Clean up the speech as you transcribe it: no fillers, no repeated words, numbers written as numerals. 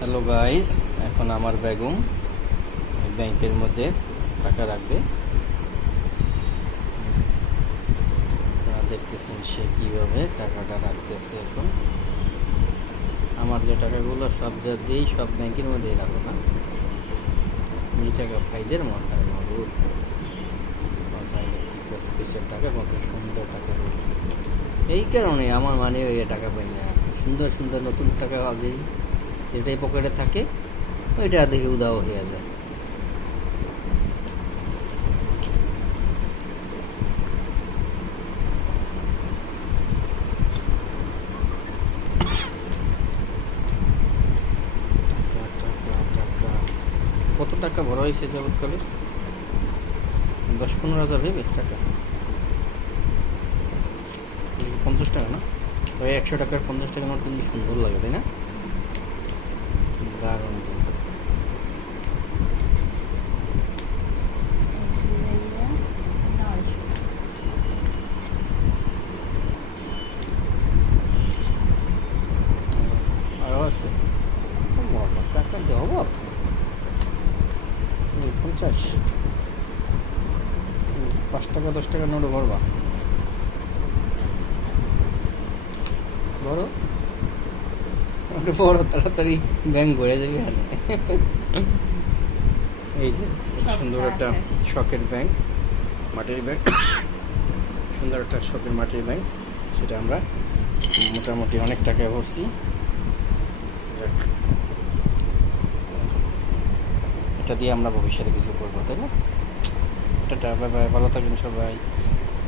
Hello guys, এখন আমার বেগম ব্যাংকের মধ্যে টাকা রাখবে। আপনারা দেখতেছেন সে কীভাবে টাকাটা রাখতেছে। এখন আমার যে টাকাগুলো সব যা দিই সব ব্যাংকের মধ্যেই রাখবো না, এই টাকা ফাইদের মাথায় মারুর স্পেশাল টাকা, কত সুন্দর টাকা। এই কারণে আমার মানে ওই টাকা পাই না, সুন্দর সুন্দর নতুন টাকা আজই যেটাই পকেটে থাকে ওইটা দেখে উদাও হয়ে যায়। কত টাকা বড় হয়েছে যাবৎকালে? 10-15 হাজার ভেবে টাকা, 50 টাকা না, ওই 100 টাকার 50 টাকা নোট কিন্তু সুন্দর লাগে, তাই না? দারুণ। আরও আছে টাকা দেওয়া অভাব। 50, 5 টাকা 10 টাকা নোটও ভরবা বড় বড়, তাড়াতাড়ি ব্যাংক ভরে যাবে। এই যে সুন্দর একটা শখের ব্যাংক, মাটির ব্যাংক, সুন্দর একটা শখের মাটির ব্যাংক, সেটা আমরা মোটামুটি অনেক টাকায় ভরছি। এটা দিয়ে আমরা ভবিষ্যতে কিছু করবো, তাই না? টাটা, বাই বাই, ভালো থাকেন সবাই।